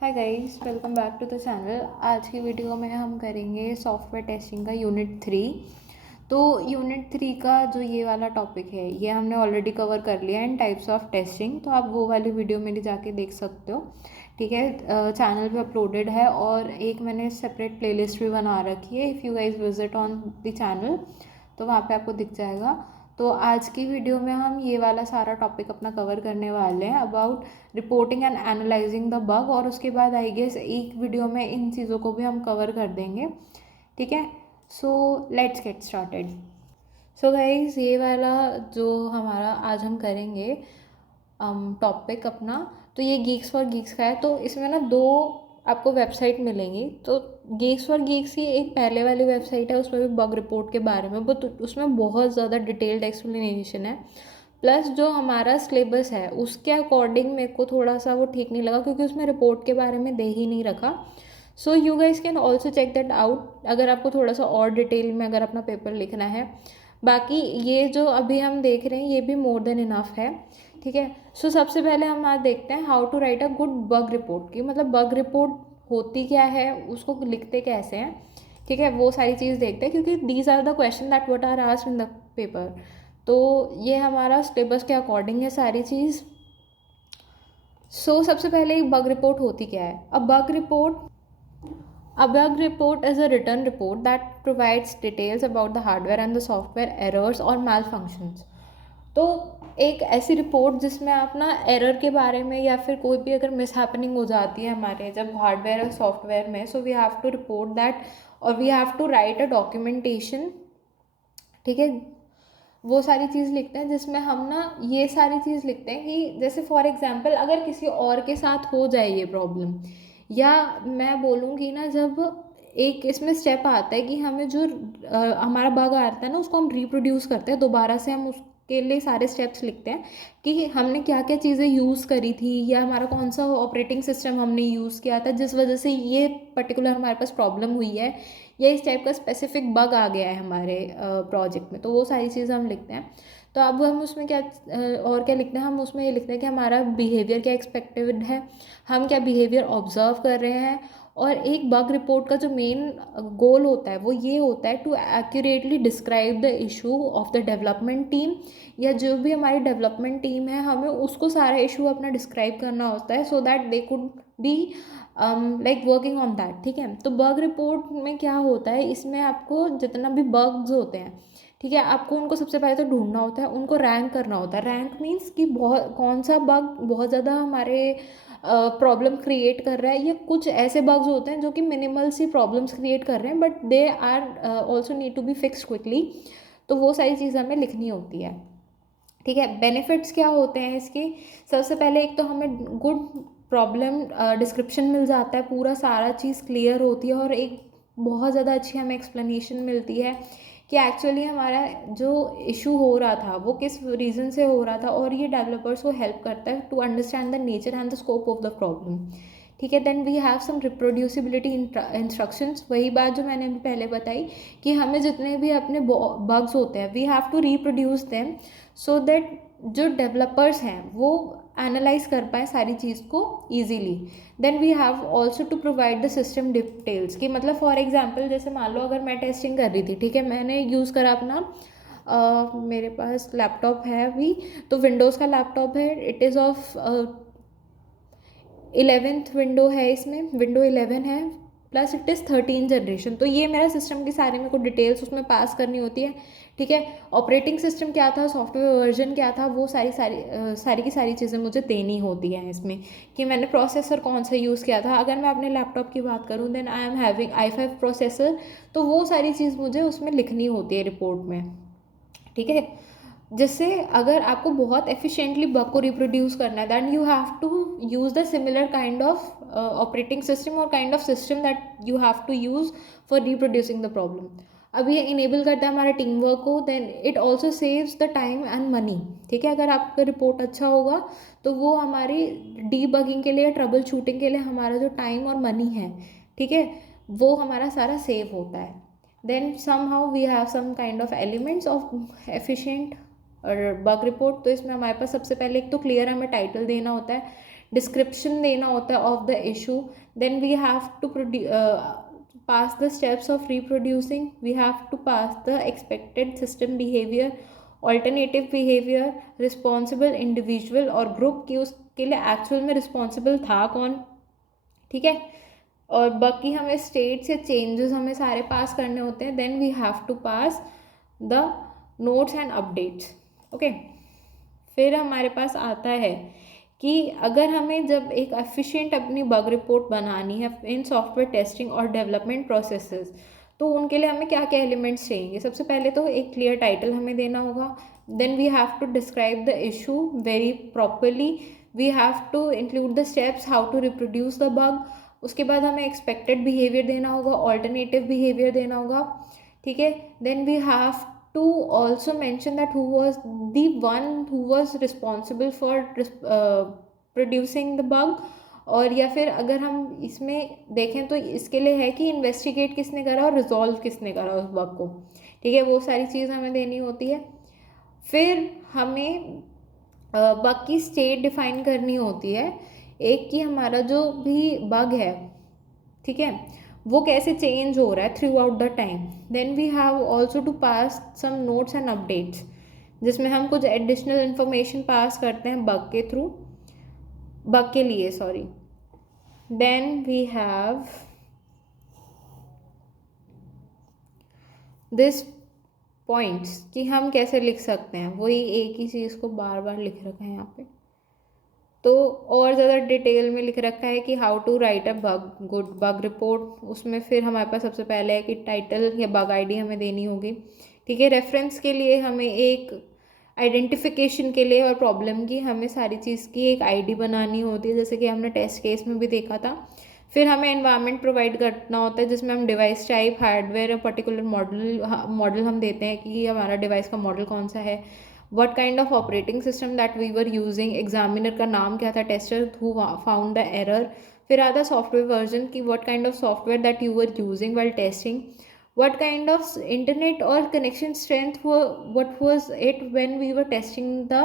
Hi guys, welcome back to the channel. आज की video में हम करेंगे सॉफ्टवेयर टेस्टिंग का यूनिट 3। तो यूनिट 3 का जो ये वाला टॉपिक है ये हमने ऑलरेडी कवर कर लिया है इन टाइप्स ऑफ टेस्टिंग। तो आप वो वाली वीडियो मेरी जाके देख सकते हो, ठीक है। चैनल पे अपलोडेड है और एक मैंने सेपरेट प्लेलिस्ट भी बना रखी है। If you guys visit on the channel तो वहाँ पे आपको दिख जाएगा। तो आज की वीडियो में हम ये वाला सारा टॉपिक अपना कवर करने वाले हैं about reporting and analysing the bug, और उसके बाद आई गेस एक वीडियो में इन चीज़ों को भी हम कवर कर देंगे, ठीक है। So let's get started. So guys, ये वाला जो हमारा आज हम करेंगे टॉपिक अपना, तो ये गीक्स फॉर गीक्स का है। तो इसमें ना दो आपको वेबसाइट मिलेंगी। तो गीक्स फॉर गीक्स ही एक पहले वाली वेबसाइट है, उसमें भी बग रिपोर्ट के बारे में बट उसमें बहुत ज़्यादा डिटेल्ड एक्सप्लेनेशन है। प्लस जो हमारा सिलेबस है उसके अकॉर्डिंग मेरे को थोड़ा सा वो ठीक नहीं लगा, क्योंकि उसमें रिपोर्ट के बारे में दे ही नहीं रखा। So you guys can also check that out अगर आपको थोड़ा सा और डिटेल में अगर अपना पेपर लिखना है। बाकी ये जो अभी हम देख रहे हैं ये भी मोर देन इनफ है, ठीक है। सो सबसे पहले हम आज देखते हैं how to write a good bug report की, मतलब बग रिपोर्ट होती क्या है, उसको लिखते कैसे हैं, ठीक है। वो सारी चीज़ देखते हैं क्योंकि these are the question that what are asked in the paper. तो ये हमारा सिलेबस के अकॉर्डिंग है सारी चीज़। सबसे पहले एक बग रिपोर्ट होती क्या है। A bug report is a written report that provides details about the hardware and the software errors or malfunctions. तो एक ऐसी रिपोर्ट जिसमें आप ना एरर के बारे में या फिर कोई भी अगर मिस हैपनिंग हो जाती है हमारे जब हार्डवेयर और सॉफ्टवेयर में, so we have to report that और we have to write a documentation, ठीक है। वो सारी चीज़ लिखते हैं जिसमें हम ना ये सारी चीज़ लिखते हैं कि जैसे फॉर एग्जांपल अगर किसी और के साथ हो जाए ये प्रॉब्लम, या मैं बोलूँगी ना जब एक इसमें स्टेप आता है कि हमें जो हमारा बग आता है ना उसको हम रिप्रोड्यूस करते हैं दोबारा से, हम उसके लिए सारे स्टेप्स लिखते हैं कि हमने क्या क्या चीज़ें यूज़ करी थी या हमारा कौन सा ऑपरेटिंग सिस्टम हमने यूज़ किया था जिस वजह से ये पर्टिकुलर हमारे पास प्रॉब्लम हुई है या इस टाइप का स्पेसिफिक बग आ गया है हमारे प्रोजेक्ट में। तो वो सारी चीज़ हम लिखते हैं। तो अब हम उसमें क्या और क्या लिखते हैं, हम उसमें ये लिखते हैं कि हमारा बिहेवियर क्या एक्सपेक्टेड है, हम क्या बिहेवियर ऑब्जर्व कर रहे हैं। और एक बग रिपोर्ट का जो मेन गोल होता है वो ये होता है to accurately describe the issue of the development team, या जो भी हमारी डेवलपमेंट टीम है हमें उसको सारा इशू अपना डिस्क्राइब करना होता है so that they could be like working on that, ठीक है। तो बग रिपोर्ट में क्या होता है, इसमें आपको जितना भी बग्स होते हैं, ठीक है, आपको उनको सबसे पहले तो ढूंढना होता है, उनको रैंक करना होता है। रैंक मीन्स कि बहुत कौन सा बग बहुत ज़्यादा हमारे प्रॉब्लम क्रिएट कर रहा है, या कुछ ऐसे बग्स होते हैं जो कि मिनिमल सी प्रॉब्लम्स क्रिएट कर रहे हैं but they are also need to be fixed quickly. तो वो सारी चीज़ हमें लिखनी होती है, ठीक है। बेनिफिट्स क्या होते हैं इसके, सबसे पहले एक तो हमें गुड प्रॉब्लम डिस्क्रिप्शन मिल जाता है, पूरा सारा चीज़ क्लियर होती है और एक बहुत ज़्यादा अच्छी हमें एक्सप्लेनेशन मिलती है कि एक्चुअली हमारा जो इशू हो रहा था वो किस रीज़न से हो रहा था, और ये डेवलपर्स को हेल्प करता है to understand the nature and the scope of the problem, ठीक है। Then we have some reproducibility instructions, वही बात जो मैंने अभी पहले बताई कि हमें जितने भी अपने बग्स होते हैं we have to reproduce them so that जो डेवलपर्स हैं वो एनालाइज कर पाए सारी चीज़ को easily. Then we have also to provide the system details की, मतलब फॉर एग्जांपल जैसे मान लो अगर मैं टेस्टिंग कर रही थी, ठीक है, मैंने यूज़ करा अपना मेरे पास लैपटॉप है अभी, तो विंडोज़ का लैपटॉप है, it is of 11th window है, इसमें विंडो 11 है प्लस इट इज़ 13 जनरेशन। तो ये मेरा सिस्टम की सारी मेरे को डिटेल्स उसमें पास करनी होती है, ठीक है। ऑपरेटिंग सिस्टम क्या था, सॉफ्टवेयर वर्जन क्या था, वो सारी की सारी चीज़ें मुझे देनी होती हैं इसमें, कि मैंने प्रोसेसर कौन सा यूज़ किया था। अगर मैं अपने लैपटॉप की बात करूँ then I am having i5 processor, तो वो सारी चीज़ मुझे उसमें लिखनी होती है रिपोर्ट में, ठीक है। जिससे अगर आपको बहुत एफिशिएंटली बग को रिप्रोड्यूस करना है then you have to use the similar kind of operating system और kind of system that you have to use for reproducing the problem. अब ये इनेबल करता है हमारे टीम वर्क को, then it also saves the time and money, ठीक है। अगर आपका रिपोर्ट अच्छा होगा तो वो हमारी डीबगिंग के लिए, ट्रबल शूटिंग के लिए हमारा जो टाइम और मनी है, ठीक है, वो हमारा सारा सेव होता है। Then somehow we have some kind of elements of efficient और बग रिपोर्ट। तो इसमें हमारे पास सबसे पहले एक तो क्लियर हमें टाइटल देना होता है, डिस्क्रिप्शन देना होता है of the issue, then we have to pass the steps of reproducing, we have to pass the expected system behavior, alternative behavior, responsible individual और group की उसके लिए एक्चुअल में रिस्पॉन्सिबल था कौन, ठीक है, और बाकी हमें स्टेट्स या चेंजेस हमें सारे पास करने होते हैं. Then we have to pass the notes and updates. Okay, फिर हमारे पास आता है कि अगर हमें जब एक एफिशिएंट अपनी बग रिपोर्ट बनानी है इन सॉफ्टवेयर टेस्टिंग और डेवलपमेंट प्रोसेसेस, तो उनके लिए हमें क्या क्या एलिमेंट्स चाहिए. सबसे पहले तो एक क्लियर टाइटल हमें देना होगा. Then we have to describe the issue very properly. We have to include the steps how to reproduce the bug. उसके बाद हमें एक्सपेक्टेड बिहेवियर देना होगा, ऑल्टरनेटिव बिहेवियर देना होगा, ठीक है. Then we have to also mention that who was the one who was responsible for producing the bug. और या फिर अगर हम इसमें देखें तो इसके लिए है कि इन्वेस्टिगेट किसने करा और रिजॉल्व किसने करा उस बग को, ठीक है. वो सारी चीज़ हमें देनी होती है. फिर हमें बग की स्टेट डिफाइन करनी होती है. एक कि हमारा जो भी बग है, ठीक है, वो कैसे चेंज हो रहा है throughout the time. Then we have also to pass some notes and updates, जिसमें हम कुछ एडिशनल इंफॉर्मेशन पास करते हैं बग के थ्रू, बग के लिए, sorry. Then we have this points कि हम कैसे लिख सकते हैं, वही एक ही चीज़ को बार बार लिख रखा है यहाँ पे. तो और ज़्यादा डिटेल में लिख रखा है कि how to write a good bug report. उसमें फिर हमारे पास सबसे पहले है कि टाइटल या बग आईडी हमें देनी होगी, ठीक है. रेफरेंस के लिए हमें एक आइडेंटिफिकेशन के लिए और प्रॉब्लम की हमें सारी चीज़ की एक आईडी बनानी होती है, जैसे कि हमने टेस्ट केस में भी देखा था. फिर हमें एनवायरनमेंट प्रोवाइड करना होता है, जिसमें हम device type, hardware, particular model हम देते हैं कि हमारा डिवाइस का मॉडल कौन सा है, what kind of operating system that we were using, examiner का नाम क्या था, tester who found the error. फिर आता सॉफ्टवेयर वर्जन की what kind of software that you were using while testing, what kind of internet or connection strength, what was it when we were testing the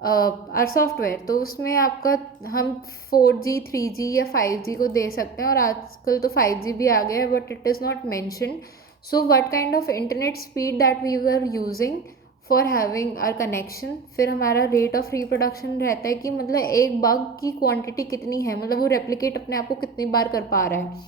our software. तो उसमें आपका हम 4G 3G या 5G को दे सकते हैं, और आजकल तो 5G भी आ गया है, but it is not mentioned. So what kind of internet speed that we were using for having our connection. फिर हमारा रेट ऑफ रिप्रोडक्शन रहता है कि मतलब एक बग की क्वांटिटी कितनी है, मतलब वो रेप्लिकेट अपने आप को कितनी बार कर पा रहा है,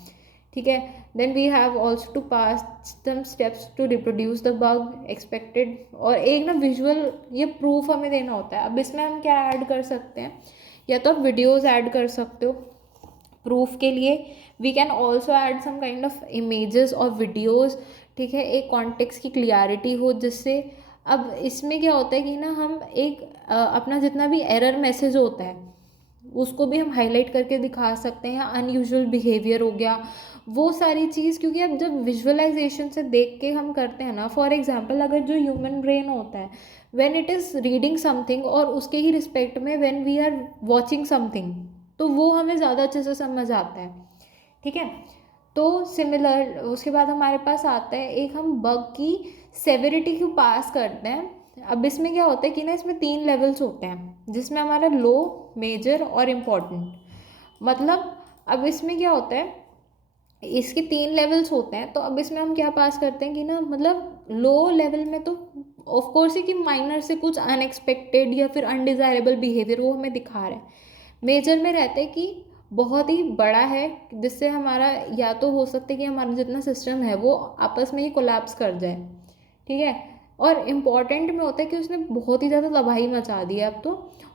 ठीक है. Then we have also to pass some steps to reproduce the bug expected. और एक ना विजुअल ये प्रूफ हमें देना होता है. अब इसमें हम क्या ऐड कर सकते हैं, या तो आप वीडियोज़ ऐड कर सकते हो प्रूफ के लिए. We can also add some kind of images और वीडियोज़, ठीक है, एक कॉन्टेक्स्ट की क्लियरिटी हो जिससे. अब इसमें क्या होता है कि ना हम एक अपना जितना भी एरर मैसेज होता है उसको भी हम हाईलाइट करके दिखा सकते हैं. अनयूजुअल बिहेवियर हो गया, वो सारी चीज़, क्योंकि अब जब विजुअलाइजेशन से देख के हम करते हैं ना, फॉर एग्जांपल अगर जो ह्यूमन ब्रेन होता है when it is reading something और उसके ही रिस्पेक्ट में when we are watching something, तो वो हमें ज़्यादा अच्छे से समझ आता है, ठीक है. तो सिमिलर उसके बाद हमारे पास आता है एक हम बग की सेवेरिटी को पास करते हैं. अब इसमें क्या होता है कि ना इसमें 3 लेवल्स होते हैं, जिसमें हमारा लो, मेजर और इम्पॉर्टेंट. मतलब अब इसमें क्या होता है, इसके 3 लेवल्स होते हैं. तो अब इसमें हम क्या पास करते हैं कि ना मतलब लो लेवल में तो ऑफ कोर्स ही कि माइनर से कुछ अनएक्सपेक्टेड या फिर अनडिज़ायरेबल बिहेवियर वो हमें दिखा रहा है. मेजर में रहता है कि बहुत ही बड़ा है, जिससे हमारा या तो हो सकता है कि हमारा जितना सिस्टम है वो आपस में ही कोलैप्स कर जाए, ठीक है. और इम्पॉर्टेंट में होता है कि उसने बहुत ही ज़्यादा तबाही मचा दी है अब तो,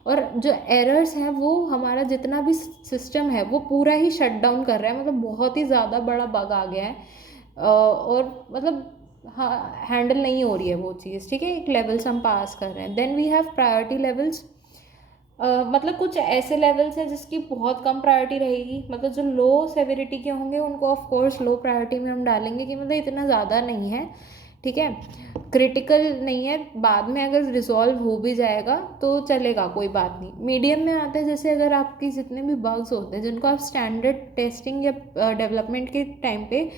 और जो एरर्स हैं वो हमारा जितना भी सिस्टम है वो पूरा ही शट डाउन कर रहा है, मतलब बहुत ही ज़्यादा बड़ा बग आ गया है, और मतलब हाँ हैंडल नहीं हो रही है वो चीज़, ठीक है. एक लेवल्स हम पास कर रहे हैं. Then we have priority levels. मतलब कुछ ऐसे लेवल्स हैं जिसकी बहुत कम प्रायोरिटी रहेगी, मतलब जो लो सेवेरिटी के होंगे उनको ऑफ कोर्स लो प्रायोरिटी में हम डालेंगे कि मतलब इतना ज़्यादा नहीं है, ठीक है, क्रिटिकल नहीं है, बाद में अगर रिजॉल्व हो भी जाएगा तो चलेगा, कोई बात नहीं. मीडियम में आता है जैसे अगर आपकी जितने भी बग्स होते हैं जिनको आप स्टैंडर्ड टेस्टिंग या डेवलपमेंट के टाइम पे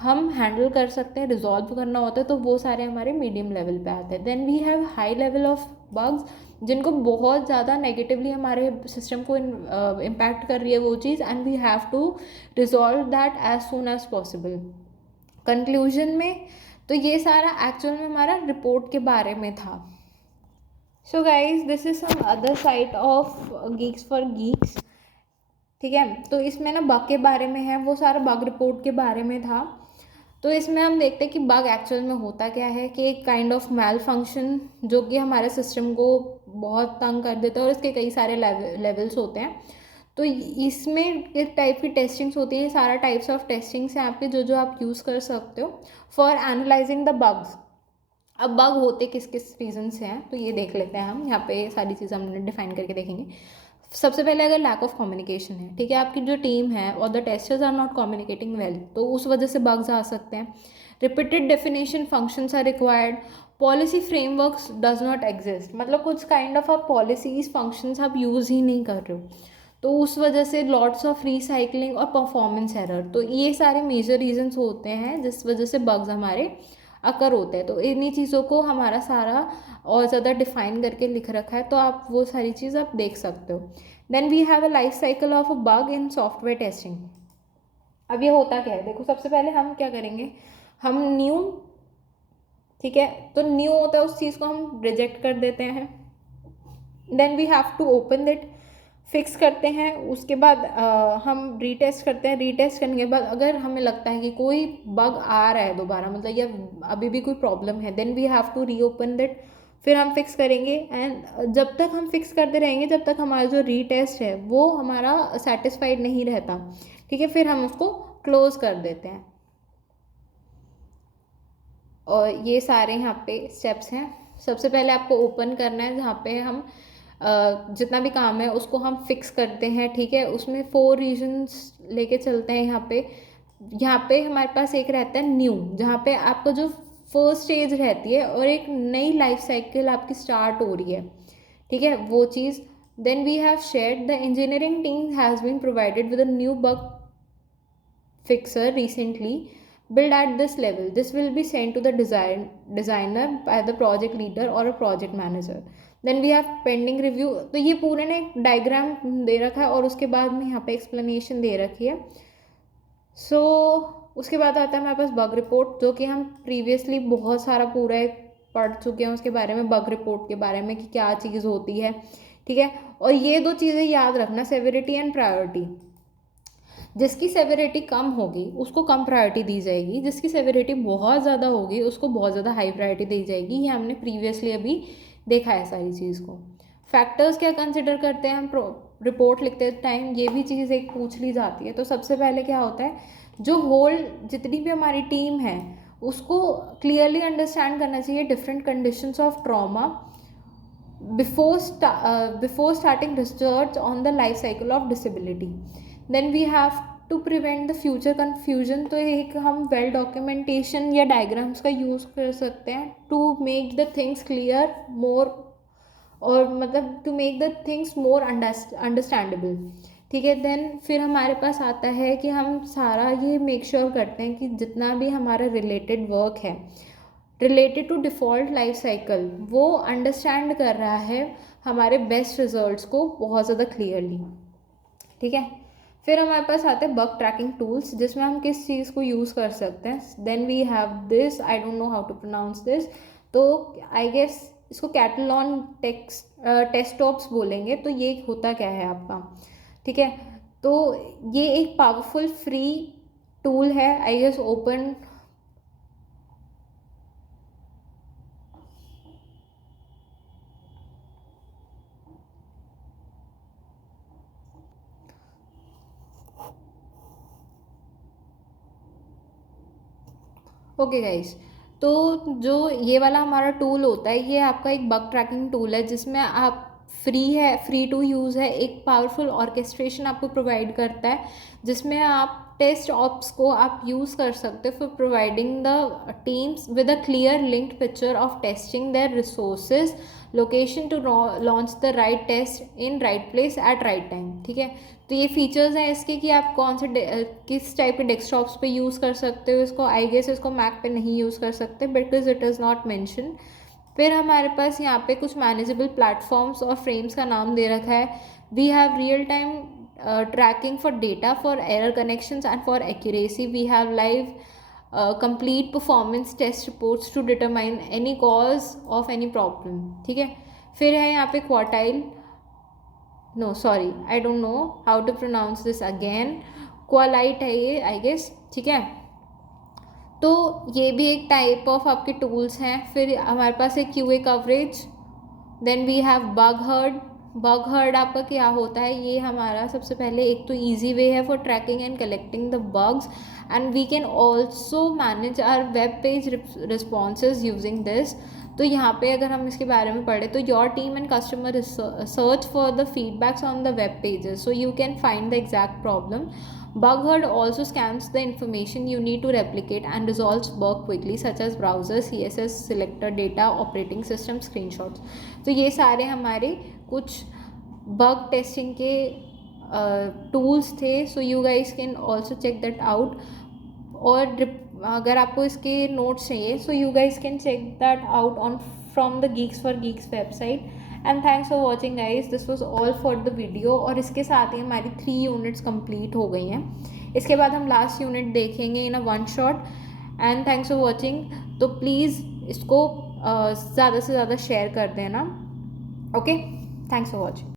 हम हैंडल कर सकते हैं, रिजॉल्व करना होता है, तो वो सारे हमारे मीडियम लेवल पे आते हैं. Then we have high level of bugs जिनको बहुत ज़्यादा नेगेटिवली हमारे सिस्टम को इम्पैक्ट कर रही है वो चीज़, and we have to resolve that as soon as possible. Conclusion में तो ये सारा एक्चुअल में हमारा रिपोर्ट के बारे में था। So guys, this is some other side of geeks for geeks. ठीक है, तो इसमें ना बग के बारे में है, वो सारा बग रिपोर्ट के बारे में था। तो इसमें हम देखते हैं कि बग एक्चुअल में होता क्या है, कि एक काइंड ऑफ मैल फंक्शन जो कि हमारे सिस्टम को बहुत तंग कर देता है, और इसके कई सारे लेवल्स होते हैं। तो इसमें किस टाइप की टेस्टिंग्स होती है, सारा टाइप्स ऑफ टेस्टिंग्स हैं आपके जो जो आप यूज़ कर सकते हो फॉर एनालाइजिंग द बग्स। अब बग होते किस किस रीज़न से हैं, तो ये देख लेते हैं हम। यहाँ पे सारी चीज़ें हमने डिफाइन करके देखेंगे। सबसे पहले अगर लैक ऑफ कम्युनिकेशन है, ठीक है, आपकी जो टीम है और the testers are not communicating well, तो उस वजह से बग्स आ सकते हैं। Repeated definition functions are required, policy frameworks does not exist, मतलब कुछ काइंड ऑफ आप पॉलिसीज फंक्शंस आप यूज़ ही नहीं कर रहे हो, तो उस वजह से लॉट्स ऑफ रिसाइकलिंग और परफॉर्मेंस एरर, तो ये सारे मेजर रीजंस होते हैं जिस वजह से बग्स हमारे अकर होते हैं। तो इन्हीं चीज़ों को हमारा सारा और ज़्यादा डिफाइन करके लिख रखा है, तो आप वो सारी चीज़ आप देख सकते हो। Then we have a life cycle of a bug in software testing. अब ये होता क्या है, देखो सबसे पहले हम क्या करेंगे, हम न्यू, ठीक है, तो न्यू होता है उस चीज़ को हम रिजेक्ट कर देते हैं। Then we have to open that, fix करते हैं, उसके बाद हम रीटेस्ट करते हैं। रीटेस्ट करने के बाद अगर हमें लगता है कि कोई बग आ रहा है दोबारा, मतलब या अभी भी कोई प्रॉब्लम है, then we have to reopen that, फिर हम फिक्स करेंगे। एंड जब तक हम फिक्स करते रहेंगे, जब तक हमारा जो रीटेस्ट है वो हमारा सेटिस्फाइड नहीं रहता, ठीक है, फिर हम उसको क्लोज कर देते हैं। और ये सारे यहाँ पे स्टेप्स हैं। सबसे पहले आपको ओपन करना है, जहाँ पे हम जितना भी काम है उसको हम फिक्स करते हैं, ठीक है। उसमें 4 रीजन्स लेके चलते हैं। यहाँ पे हमारे पास एक रहता है न्यू, जहाँ पे आपका जो फर्स्ट स्टेज रहती है और एक नई लाइफ साइकिल आपकी स्टार्ट हो रही है, ठीक है, वो चीज़। Then we have shared the engineering team has been provided with a new bug fixer recently built at this level. This will be sent to the designer by the project leader or a project manager. Then we have pending review। तो ये पूरे ने एक diagram दे रखा है और उसके बाद में यहाँ पे एक्सप्लेनेशन दे रखी है। सो उसके बाद आता है हमारे पास बग रिपोर्ट, जो कि हम प्रीवियसली बहुत सारा पूरा एक पढ़ चुके हैं उसके बारे में, बग रिपोर्ट के बारे में कि क्या चीज़ होती है, ठीक है। और ये 2 चीज़ें याद रखना, सेवेरिटी एंड प्रायोरिटी। जिसकी सेवेरिटी कम होगी उसको कम प्रायोरिटी दी जाएगी, जिसकी सेवेरिटी बहुत ज़्यादा होगी उसको बहुत ज़्यादा हाई प्रायोरिटी दी जाएगी। ये हमने प्रीवियसली अभी देखा है सारी चीज़ को। फैक्टर्स क्या कंसिडर करते हैं हम रिपोर्ट लिखते टाइम, ये भी चीज़ एक पूछ ली जाती है। तो सबसे पहले क्या होता है, जो होल जितनी भी हमारी टीम है उसको क्लियरली अंडरस्टैंड करना चाहिए different conditions of trauma before starting research on the life cycle of disability. Then we have to prevent the future confusion। तो एक हम वेल डॉक्यूमेंटेशन या डायग्राम्स का यूज़ कर सकते हैं to make the things clear more, और मतलब to make the things more understandable, ठीक है। देन फिर हमारे पास आता है कि हम सारा ये मेक श्योर करते हैं कि जितना भी हमारा रिलेटेड वर्क है related to default life cycle, वो अंडरस्टैंड कर रहा है हमारे बेस्ट रिजल्ट्स को बहुत ज़्यादा क्लियरली, ठीक है। फिर हमारे पास आते हैं बग ट्रैकिंग टूल्स, जिसमें हम किस चीज़ को यूज़ कर सकते हैं। Then we have this, I don't know how to pronounce this, तो आई गेस इसको कैटलॉन टेस्टॉप्स बोलेंगे। तो ये होता क्या है आपका, ठीक है। तो ये एक पावरफुल फ्री टूल है, I guess open okay guys. तो जो ये वाला हमारा टूल होता है, ये आपका एक बग ट्रैकिंग टूल है, जिसमें आप फ्री टू यूज़ है, एक पावरफुल ऑर्केस्ट्रेशन आपको प्रोवाइड करता है, जिसमें आप टेस्ट ऑप्स को आप यूज़ कर सकते हो for providing the teams with a clear linked picture of testing their resources, location to launch the right test in right place at right time, ठीक है। तो ये फीचर्स हैं इसके कि आप कौन से किस टाइप के डेस्कटॉप्स पे यूज़ कर सकते हो इसको। आई गेस इसको मैक पे नहीं यूज़ कर सकते because it is not mention, फिर हमारे पास यहाँ पे कुछ मैनेजेबल प्लेटफॉर्म्स और फ्रेम्स का नाम दे रखा है. We have real time tracking for data for error connections and for accuracy. We have live complete performance test reports to determine any cause of any problem. ठीक है. फिर है यहाँ पे quartile, no sorry I don't know how to pronounce this again, क्वालाइट है ये I guess. ठीक है. तो ये भी एक टाइप ऑफ आपके टूल्स हैं. फिर हमारे पास है QA coverage. Then we have bug heard. Bug heard आपका क्या होता है, ये हमारा सबसे पहले एक तो ईजी वे है for tracking and collecting the bugs, and we can also manage our web page responses using this. तो यहाँ पे अगर हम इसके बारे में पढ़े तो your team and customer search for the feedbacks on the web pages, so you can find the exact problem. Bugherd also scans the information you need to replicate and resolves bug quickly, such as browser, CSS, selector data, operating system, screenshots. तो ये सारे हमारे कुछ bug testing के tools थे. So you guys can also check that out. और अगर आपको इसके notes चाहिए, so you guys can check that out on from the Geeks for Geeks website. And thanks for watching guys. This was all for the video. और इसके साथ ही हमारी 3 units complete हो गई हैं. इसके बाद हम लास्ट यूनिट देखेंगे in a one shot. And thanks for watching. तो प्लीज़ इसको ज़्यादा से ज़्यादा शेयर कर देना. Okay, thanks for watching.